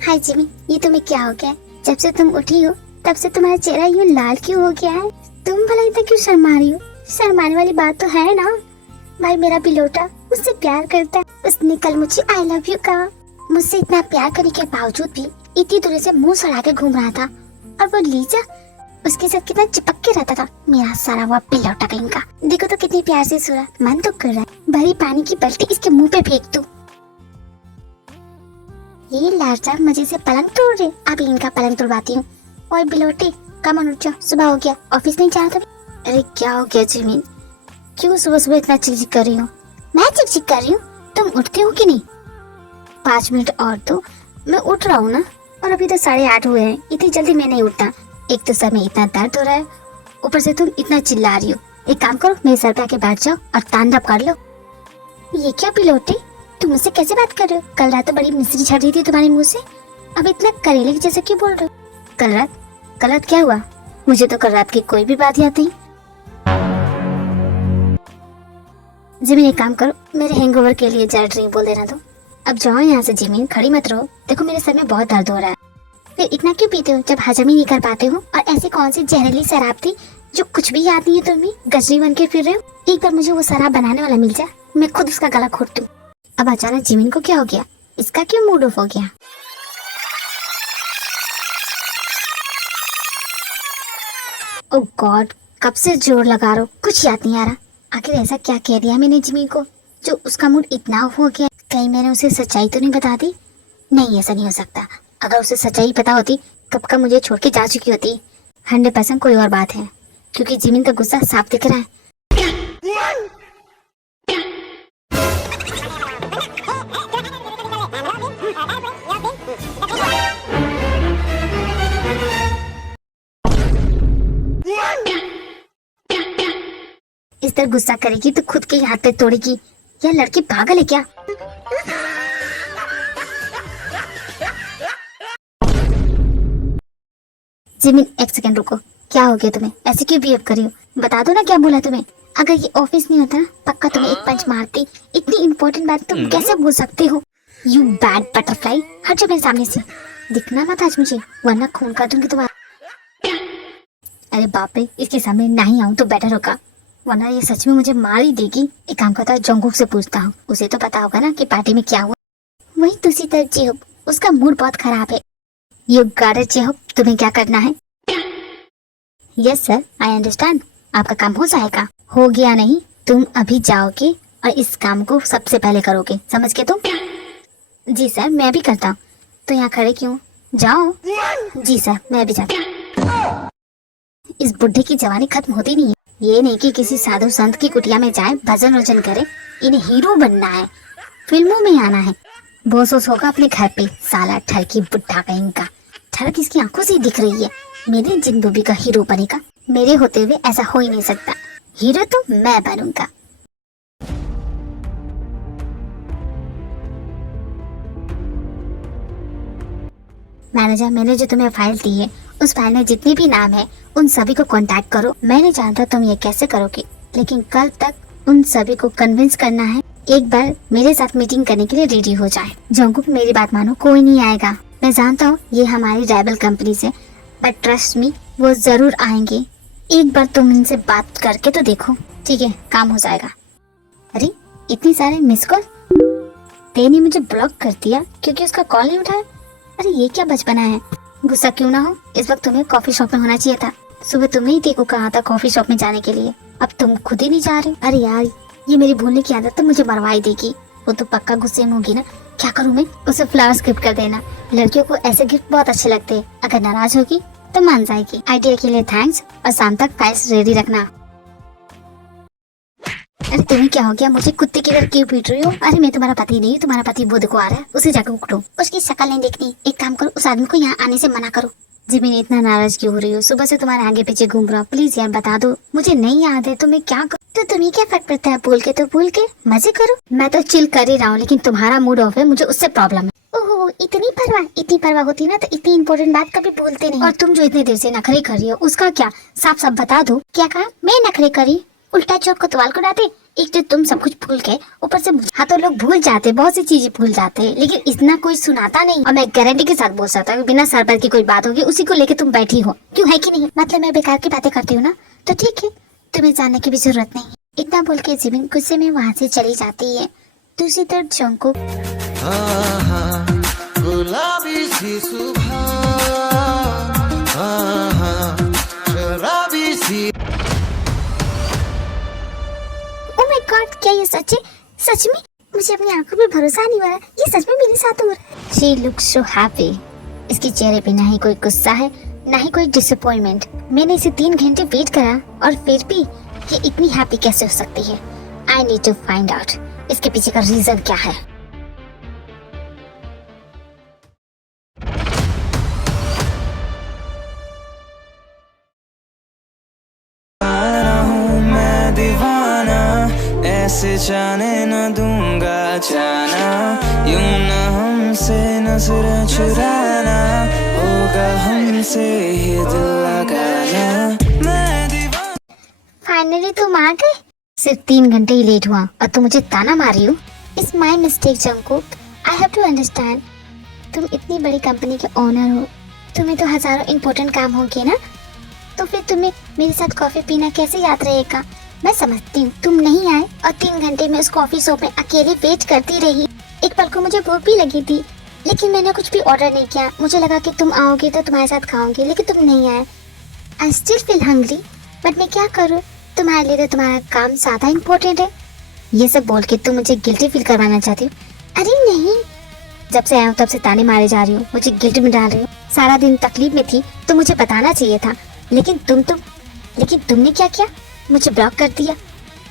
हाय Jimmy, ये तुम्हें क्या हो गया है? जब से तुम उठी हो तब से तुम्हारा चेहरा यूं लाल क्यों हो गया है? तुम भला इतना क्यों शर्मा रही हो? शर्माने वाली बात तो है ना। भाई मेरा बिलोटा मुझसे प्यार करता है। उसने कल मुझे आई लव यू कहा। मुझसे इतना प्यार करने के बावजूद भी इतनी दूर से मुंह सड़ा के घूम रहा था। और वो लीजा, उसके साथ कितना चिपक के रहता था। मेरा सारा हुआ बिलोटा कहीं का। देखो तो कितनी प्यार से सो रहा है। मन तो कर रहा है भरी पानी की बाल्टी इसके मुंह पे फेंक दूं। ये लाडचा मजे से पलंग तोड़ रहे, अभी इनका पलंग तोड़वाती हूँ। और बिलोटे कम ऑन, उठ जाओ, सुबह हो गया, ऑफिस नहीं जाना था। अरे क्या हो गया जिमीन, क्यों सुबह सुबह इतना चिकचिक कर रही हो? मैं चिकचिक कर रही हूँ? तुम उठते हो कि नहीं? 5 मिनट और तो मैं उठ रहा हूँ ना। और अभी तो 8:30 हुए हैं, इतनी जल्दी मैं नहीं उठता। एक तो सर में इतना दर्द हो रहा है, ऊपर से तुम इतना चिल्ला रही हो। एक काम करो, मेरे सर पे आके बैठ जाओ और तांडव कर लो। ये क्या बिलोटे, तुम मुझसे कैसे बात कर रहे हो? कल रात तो बड़ी मिस्री छड़ रही थी तुम्हारे मुंह से, अब इतना करेले की जैसे क्यों बोल रहे हो? कल रात क्या हुआ? मुझे तो कल रात की कोई भी बात याद नहीं। जिमीन एक काम करो, मेरे हैंगओवर के लिए जरा ड्रिंक बोल देना दो। अब जाओ यहाँ से जिमीन, खड़ी मत रहो। देखो मेरे सर में बहुत दर्द हो रहा है। फिर इतना क्यों पीते हो जब हजम ही नहीं कर पाते हो? और ऐसी कौन सी जहरीली शराब थी जो कुछ भी याद नहीं है? तुम्हें गजरी बन के फिर रहे हो। एक बार मुझे वो शराब बनाने वाला मिल जाए, मैं खुद उसका गला घोट दूं। अब अचानक जिमीन को क्या हो गया? इसका क्यों मूड ऑफ हो गया? ओह गॉड, कब से जोर लगा रहा हूँ, कुछ याद नहीं आ रहा। आखिर ऐसा क्या कह दिया मैंने जिमीन को जो उसका मूड इतना ऑफ हो गया? कहीं मैंने उसे सच्चाई तो नहीं बता दी? नहीं, ऐसा नहीं हो सकता। अगर उसे सच्चाई पता होती कब का मुझे छोड़ के जा चुकी होती। 100% कोई और बात है, क्योंकि जिमीन का गुस्सा साफ दिख रहा है। इस तरह गुस्सा करेगी तो खुद के हाथ पे तोड़ेगी। यह लड़की पागल है क्या? जिमिन एक सेकंड रुको, क्या हो गया तुम्हें? ऐसे क्यों बिहेव कर रही हो? बता दो ना क्या बोला तुम्हें। अगर ये ऑफिस नहीं होता ना, पक्का तुम्हें एक पंच मारती। इतनी इम्पोर्टेंट बात तुम कैसे भूल सकते हो? यू बैड बटरफ्लाई, हट जाओ मेरे सामने से। दिखना मत आज मुझे, वरना खून कर दूंगी तुम्हारा। अरे बाप रे, इसके सामने नहीं आऊं तो बेटर होगा, वरना ये सच में मुझे मार ही देगी। एक काम करता हूँ, जंगकुक से पूछता हूँ, उसे तो पता होगा ना कि पार्टी में क्या हुआ। वही दूसरी तरफ जेहोब, उसका मूड बहुत खराब है। यू गॉट इट जेहोब, तुम्हें क्या करना है? Yes sir, I understand. आपका काम हो जाएगा। हो गया नहीं, तुम अभी जाओगे और इस काम को सबसे पहले करोगे, समझ गए तुम? जी सर, मैं भी करता हूँ। तो यहाँ खड़े क्यों? जाओ। जी सर, मैं भी जाता हूँ। इस बुढ़े की जवानी खत्म होती नहीं है। ये नहीं कि किसी साधु संत की कुटिया में जाए, भजन वजन करे। इन्हें हीरो बनना है, फिल्मों में आना है। बोस होगा अपने घर पे। साला ठरकी बुढ़ा कहीं का। ठरक इसकी आंखों से दिख रही है। मेरे जिन बूबी का हीरो बनेगा, मेरे होते हुए ऐसा हो ही नहीं सकता। हीरो तो मैं बनूंगा। मैनेजर, मैंने जो तुम्हें फाइल दी है, उस फाइल में जितने भी नाम है उन सभी को कांटेक्ट करो। मैं नहीं जानता तुम ये कैसे करोगे, लेकिन कल तक उन सभी को कन्विंस करना है एक बार मेरे साथ मीटिंग करने के लिए रेडी हो जाए। जंगकुक मेरी बात मानो, कोई नहीं आएगा। मैं जानता हूँ ये हमारी राइवल कंपनी से, बट ट्रस्ट मी, वो जरूर आएंगे। एक बार तुम इनसे बात करके तो देखो। ठीक है, काम हो जाएगा। अरे इतनी सारे मिस कॉल, तेने मुझे ब्लॉक कर दिया क्योंकि उसका कॉल नहीं उठाया। अरे ये क्या बचपना है। गुस्सा क्यों ना हो, इस वक्त तुम्हें कॉफी शॉप में होना चाहिए था। सुबह तुम्हें ही देखो कहा था कॉफी शॉप में जाने के लिए, अब तुम खुद ही नहीं जा रहे। अरे यार, ये मेरी भूलने की आदत तो मुझे मरवाई देगी। वो तो पक्का गुस्से में होगी ना। क्या करूँ मैं? उसे फ्लावर्स गिफ्ट कर देना। लड़कियों को ऐसे गिफ्ट बहुत अच्छे लगते हैं। अगर नाराज होगी तो मान जाएगी। आइडिया के लिए थैंक्स, और शाम तक फाइल्स रेडी रखना। अरे तुम्हें क्या हो गया? मुझे कुत्ते की तरह क्यों पीट रही हो? अरे मैं तुम्हारा पति नहीं, तुम्हारा पति बुध को आ रहा है, उसे जाकर उकटो। उसकी शक्ल नहीं देखनी। एक काम करो, उस आदमी को यहाँ आने से मना करो। जी मैंने इतना नाराज क्यों हो रही हो? सुबह से तुम्हारे आगे पीछे घूम रहा हूँ, प्लीज यार बता दो। मुझे नहीं याद है तो मैं क्या करूँ? तो तुम्हें क्या फर्क पड़ता है? भूल के तो भूल के, मजे करो। मैं तो चिल कर ही रहा हूँ, लेकिन तुम्हारा मूड ऑफ है, मुझे उससे प्रॉब्लम है। ओहो, इतनी परवाह होती ना तो इतनी इंपॉर्टेंट बात कभी भूलते नहीं। और तुम जो इतनी देर से नखरे कर रही हो, उसका क्या? साफ साफ बता दो। क्या कहा? मैं नखरे करी? उल्टा चोर कोतवाल को डांटे। एक तो तुम सब कुछ भूल गए, ऊपर से हाँ तो लोग भूल जाते, बहुत सी चीजें भूल जाते हैं, लेकिन इतना कोई सुनाता नहीं। और मैं गारंटी के साथ बोल सकता हूँ बिना सर पर की कोई बात होगी उसी को लेके तुम बैठी हो, क्यों है कि नहीं? मतलब मैं बेकार की बातें करती हूँ ना, तो ठीक है, तुम्हें जानने की भी जरूरत नहीं। इतना बोल के जिमिन गुस्से में वहाँ से चली जाती है। दूसरी तरफ जंगकुक गुलाबी सी सुबह, शराबी सी। ओह माय गॉड, क्या ये सच है? सच में मुझे अपनी आंखों पे भरोसा नहीं हो रहा, ये सच में मेरे साथ हो रहा है। She looks so happy. इसके चेहरे पे ना ही कोई गुस्सा है, ना ही कोई डिसअपॉइंटमेंट। मैंने इसे 3 घंटे वेट करा और फिर भी ये इतनी हैप्पी कैसे हो सकती है? I need to find out इसके पीछे का रीजन क्या है। मैं दीवाना, ऐसे जाने न दूंगा जाना, यूं न हमसे नजर चुराना, होगा हमसे ही दिल लगाना। मैं दीवाना। फाइनली तुम आ गए। सिर्फ 3 घंटे ही लेट हुआ और तुम मुझे ताना मार रही हो। It's my mistake Jungkook, I have to understand. तुम इतनी बड़ी कंपनी के ओनर हो, तुम्हें तो हजारों इम्पोर्टेंट काम होंगे ना, तो फिर तुम्हें मेरे साथ कॉफी पीना कैसे याद रहेगा? मैं समझती हूँ तुम नहीं आए और 3 घंटे में उस कॉफी शॉप में अकेले वेट करती रही। एक पल को मुझे भूख भी लगी थी, लेकिन मैंने कुछ भी ऑर्डर नहीं किया। मुझे लगा कि तुम आओगे तो तुम्हारे साथ खाऊंगी, लेकिन तुम नहीं आए। I still feel hungry, but मैं क्या करूँ, तुम्हारे लिए तो तुम्हारा काम ज्यादा इम्पोर्टेंट है। ये सब बोल के तुम मुझे गिल्टी फील करवाना चाहती हो? अरे नहीं, जब से आया हूँ तब से ताने मारे जा रही हूँ, मुझे गिल्ट में डाल रही हो। सारा दिन तकलीफ में थी तो मुझे बताना चाहिए था, लेकिन तुमने क्या किया? मुझे ब्लॉक कर दिया।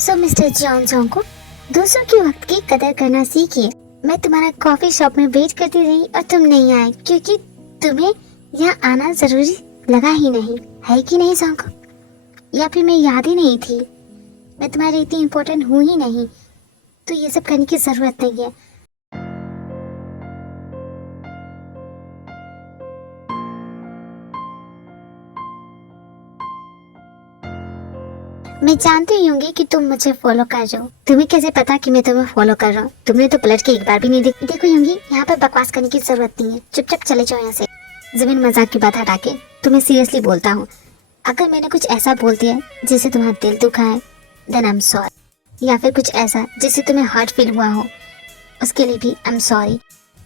सो मिस्टर जॉनसन को दूसरों के वक्त की कदर करना सीखिए। मैं तुम्हारा कॉफी शॉप में वेट करती रही और तुम नहीं आए क्योंकि तुम्हें यहाँ आना जरूरी लगा ही नहीं, है कि नहीं जॉनसन? या फिर मैं याद ही नहीं थी? मैं तुम्हारे इतनी इम्पोर्टेंट हूँ ही नहीं, तो ये सब करने की जरूरत नहीं है। मैं जानती होंगी कि तुम मुझे फॉलो कर रहे हो। तुम्हें कैसे पता कि मैं तुम्हें फॉलो कर रहा हूँ? तुमने तो पलट के एक बार भी नहीं देखो होंगी। यहाँ पर बकवास करने की जरूरत नहीं है, चुपचाप चले जाओ यहाँ से। जमीन मजाक की बात हटा के तुम्हें सीरियसली बोलता हूँ, अगर मैंने कुछ ऐसा बोल दिया जिससे तुम्हारा दिल दुखा है, देन आई एम सॉरी। या फिर कुछ ऐसा जिससे तुम्हें हर्ट फील हुआ हो, उसके लिए भी आई एम सॉरी।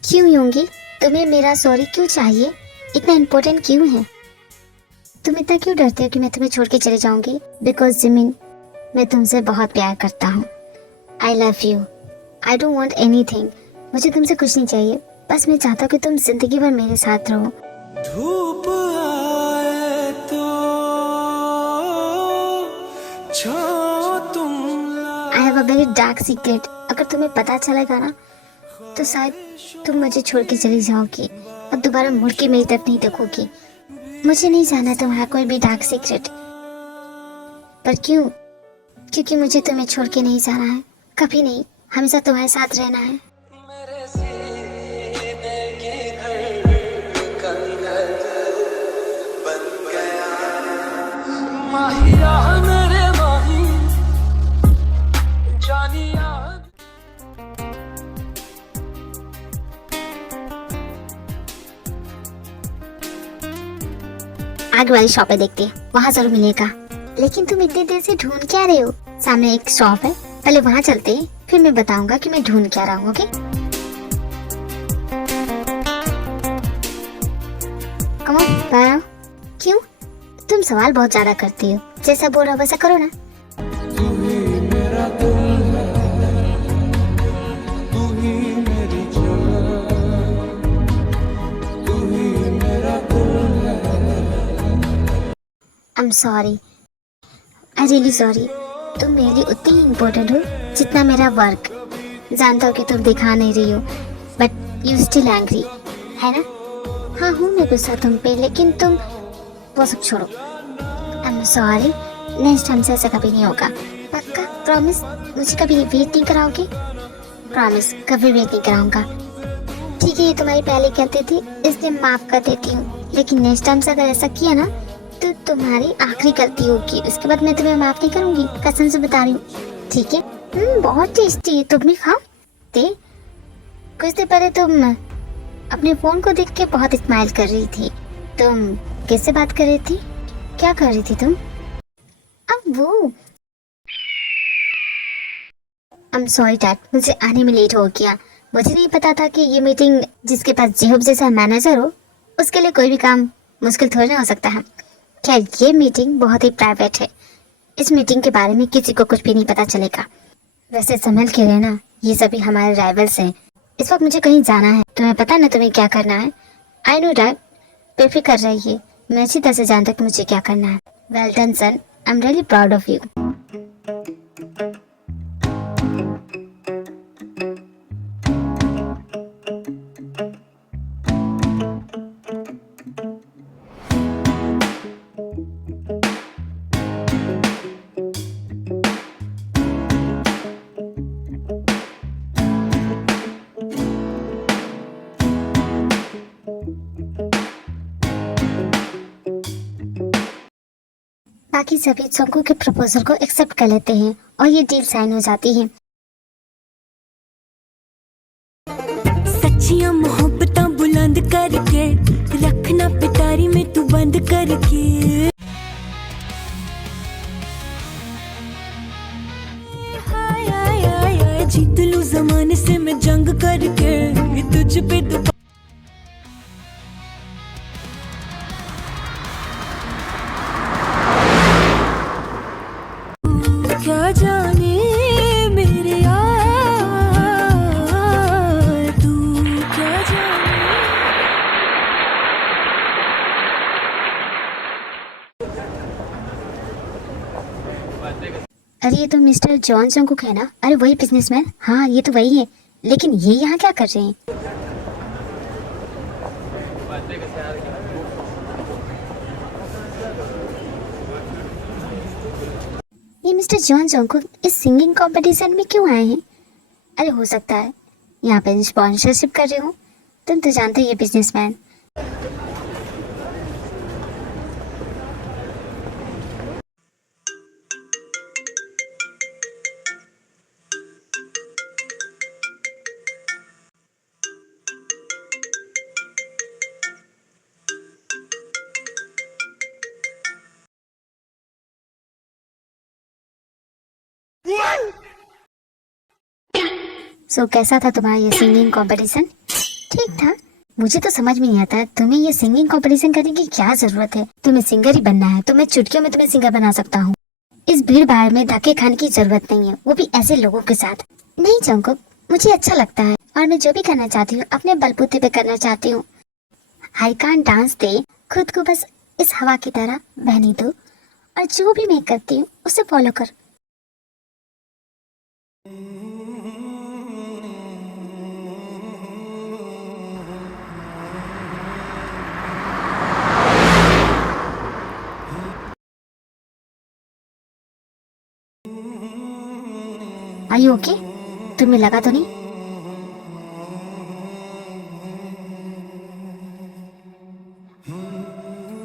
क्यों होंगी, तुम्हें मेरा सॉरी क्यों चाहिए? इतना इम्पोर्टेंट क्यों है? तुम इतना क्यों डरते हो कि मैं तुम्हें छोड़ के चले जाऊंगी? बिकॉज जिमिन, मैं तुमसे बहुत प्यार करता हूँ। I love you, I don't want anything. मुझे तुमसे कुछ नहीं चाहिए, बस मैं चाहता हूँ कि तुम जिंदगी भर मेरे साथ रहो। धूप आए तो छाँव तुम I have a very dark secret. अगर तुम्हें पता चलेगा ना, तो शायद तुम मुझे छोड़ के चली जाओगी और दोबारा मुड़ के मेरी तरफ नहीं देखोगी। मुझे नहीं जानना तुम्हारा कोई भी डार्क सीक्रेट, पर क्यों? क्योंकि मुझे तुम्हें छोड़ के नहीं जाना है, कभी नहीं, हमेशा तुम्हारे साथ रहना है। मेरे सीने की धड़कन बन गया, माहिया मेरे माही जानिया। आगे वाली शॉप पे देखते हैं, वहाँ जरूर मिलेगा। लेकिन तुम इतनी देर से ढूंढ क्या रहे हो? सामने एक शॉप है, पहले वहाँ चलते हैं, फिर मैं बताऊंगा कि मैं ढूंढ क्या रहा हूँ। Okay, come on bye. क्यों? तुम सवाल बहुत ज्यादा करती हो, जैसा बोल रहा हो वैसा करो ना। तू ही मेरा दिल है, तू ही मेरी जान, तू ही मेरा दिल है। I am sorry, I really sorry. तुम मेरे लिए उतनी इम्पोर्टेंट हो जितना मेरा वर्क। जानता हूँ कि तुम दिखा नहीं रही हो, बट यू स्टिल एंग्री, है ना? हाँ हूँ मैं गुस्सा तुम पे, लेकिन तुम वो सब छोड़ो। I am sorry, next time से ऐसा कभी नहीं होगा। पक्का? प्रॉमिस? मुझे कभी वेट नहीं कराओगे? प्रॉमिस, कभी वेट नहीं कराऊंगा। ठीक है, ये तुम्हारी पहले गलती थी, इसलिए माफ कर देती हूँ, लेकिन नेक्स्ट टाइम से अगर ऐसा किया ना, तो तुम्हारी आखिरी गलती होगी, उसके बाद मैं तुम्हें माफ नहीं करूंगी, कसम से बता रही हूँ। ठीक है? बहुत टेस्टी है, तुम भी खाओ। ते कुछ देर पहले तुम अपने फोन को देख के बहुत स्माइल कर रही थी। तुम किससे बात कर रही थी? क्या कर रही थी तुम? अब वो I'm sorry डैड, मुझे आने में लेट हो गया। मुझे नहीं पता था कि ये मीटिंग जिसके पास जेहूब जैसा मैनेजर हो उसके लिए कोई भी काम मुश्किल थोड़ी ना हो सकता है। खैर, ये मीटिंग बहुत ही प्राइवेट है। इस मीटिंग के बारे में किसी को कुछ भी नहीं पता चलेगा। वैसे संभल के रहना, ये सभी हमारे राइवल्स हैं। इस वक्त मुझे कहीं जाना है, तुम्हें पता ना तुम्हें क्या करना है। आई नो डैड, बेफिक्र रहिए, मैं अच्छी तरह से जानता कि मुझे क्या करना है। Well done son, I am really proud of you. बाकी सभी जंगू के प्रपोजल को एक्सेप्ट कर लेते हैं और ये डील साइन हो जाती है। सच्चियां मोहब्बतां बुलंद करके रखना पिटारी में तू बंद करके। हाय हाय हाय हाय, जीत लूं जमाने से मैं जंग करके तुझ पे क्या जाने मेरे यार, तू क्या जाने। अरे ये तो मिस्टर जॉन जंगकुक है ना? अरे वही बिजनेसमैन। हाँ, ये तो वही है, लेकिन ये यहाँ क्या कर रहे हैं? ये मिस्टर जॉन जंगकुक इस सिंगिंग कंपटीशन में क्यों आए हैं? अरे हो सकता है यहाँ पे स्पॉन्सरशिप कर रहे हो। तुम तो जानते हो ये बिजनेसमैन। सो कैसा था तुम्हारा ये सिंगिंग कंपटीशन? ठीक था। मुझे तो समझ में नहीं आता तुम्हें ये सिंगिंग कंपटीशन करने की क्या जरूरत है। तुम्हें सिंगर ही बनना है तो मैं चुटकियों में तुम्हें सिंगर बना सकता हूँ। इस भीड़ भाड़ में धक्के खाने की जरूरत नहीं है, वो भी ऐसे लोगों के साथ। नहीं जंगकुक, मुझे अच्छा लगता है और मैं जो भी करना चाहती हूँ अपने बलबूते पे करना चाहती हूँ। आई कांट डांस दे, खुद को बस इस हवा की तरह बहने दो और जो भी मैं करती हूँ उसे फॉलो कर। Are you okay? तुम्हें लगा तो नहीं?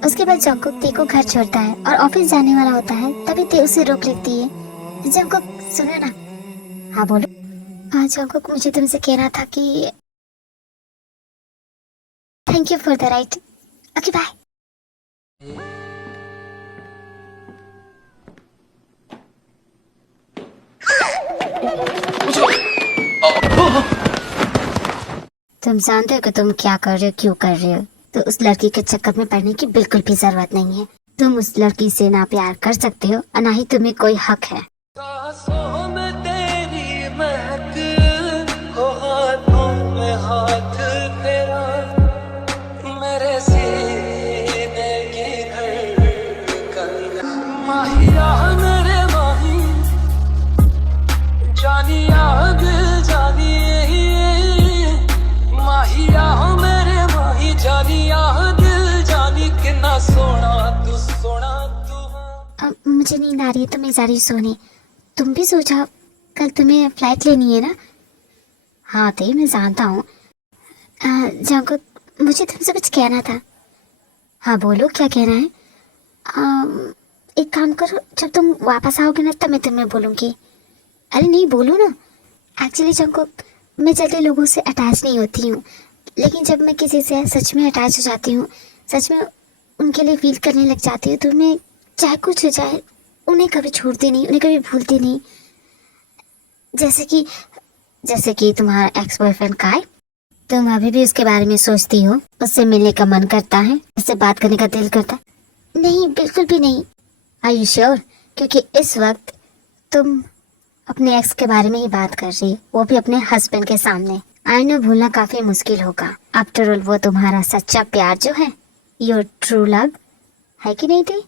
उसके बाद जंगकुक ते को घर छोड़ता है और ऑफिस जाने वाला होता है। तभी ते उसे रोक लेती है। जंगकुक सुनो ना। हाँ बोलो। हाँ जंगकुक, मुझे तुमसे कहना था कि thank you for the ride. Okay bye. तुम जानते हो कि तुम क्या कर रहे हो, क्यों कर रहे हो। तो उस लड़की के चक्कर में पड़ने की बिल्कुल भी जरूरत नहीं है। तुम उस लड़की से ना प्यार कर सकते हो और ना ही तुम्हें कोई हक है। सांसों में तेरी महक हो, हाथों में हाथ तेरा, मेरे सीने की धड़कन। माहिया मेरे माही, जानिया दिल जानिए, माहिया मेरे माही, जानिया दिल जानी, कितना सोना तू, सोना तू। अब मुझे नींद आ रही है तो मैं जा रही हूँ सोने। तुम भी सो जाओ, कल तुम्हें फ्लाइट लेनी है ना। हाँ ते मैं जानता हूँ। जंगकुक, मुझे तुमसे कुछ कहना था। हाँ बोलो, क्या कहना है? एक काम करो, जब तुम वापस आओगे ना तब मैं तुम्हें बोलूँगी। अरे नहीं, बोलो ना। एक्चुअली जंकुक, मैं जल्दी लोगों से अटैच नहीं होती हूँ, लेकिन जब मैं किसी से सच में अटैच हो जाती हूँ, सच में उनके लिए फील करने लग जाती हूँ, तो मैं चाहे कुछ हो जाए उन्हें कभी छोड़ती नहीं, उन्हें कभी भूलती नहीं। जैसे कि तुम्हारा एक्स बॉयफ्रेंड काय, तुम अभी भी उसके बारे में सोचती हो, उससे मिलने का मन करता है, उससे बात करने का दिल करता है? नहीं, बिल्कुल भी नहीं। Are you sure? क्योंकि इस वक्त तुम अपने एक्स के बारे में ही बात कर रही, वो भी अपने हस्बैंड के सामने। आई नो भूलना काफी मुश्किल होगा, आफ्टर ऑल वो तुम्हारा सच्चा प्यार जो है, योर ट्रू लव है कि नहीं थी?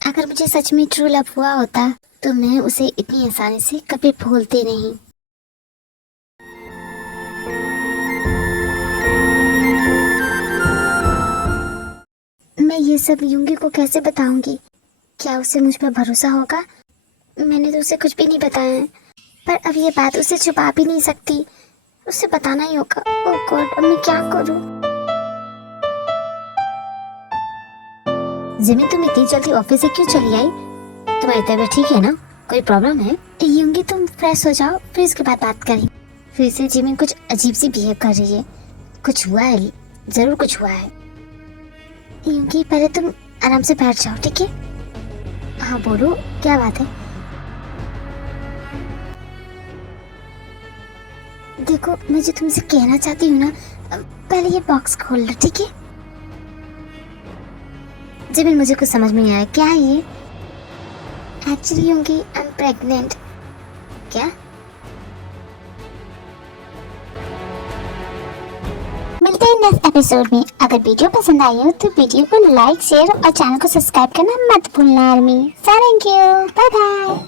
अगर मुझे सच में ट्रू लव हुआ होता तो मैं उसे इतनी आसानी से कभी भूलती नहीं। मैं ये सब यूंगी को कैसे बताऊंगी? क्या उसे मुझ पर भरोसा होगा? मैंने तो उसे कुछ भी नहीं बताया है, पर अब ये बात उसे छुपा भी नहीं सकती, उसे बताना ही होगा। ओह गॉड, अब मैं क्या करूं? जिमिन, तुम इतनी जल्दी ऑफिस से क्यों चली आई? तुम्हारी तबीयत ठीक है ना? कोई प्रॉब्लम है? यूंगी, तुम फ्रेश हो जाओ, फिर उसके बाद बात करें। फिर से जिमिन कुछ अजीब सी बिहेव कर रही है। कुछ हुआ है, जरूर कुछ हुआ है। यूंगी, पहले तुम आराम से बैठ जाओ, ठीक है? हाँ बोलो, क्या बात है? देखो, मैं जो तुमसे कहना चाहती हूँ ना, पहले ये बॉक्स खोल लो, ठीक है? जिमिन, मुझे कुछ समझ में नहीं आया, क्या है ये? Actually Yoongi, I am pregnant. क्या? मिलते हैं नेक्स्ट एपिसोड में। अगर वीडियो पसंद आई हो तो वीडियो को लाइक, शेयर और चैनल को सब्सक्राइब करना मत भूलना army. Thank you, bye bye.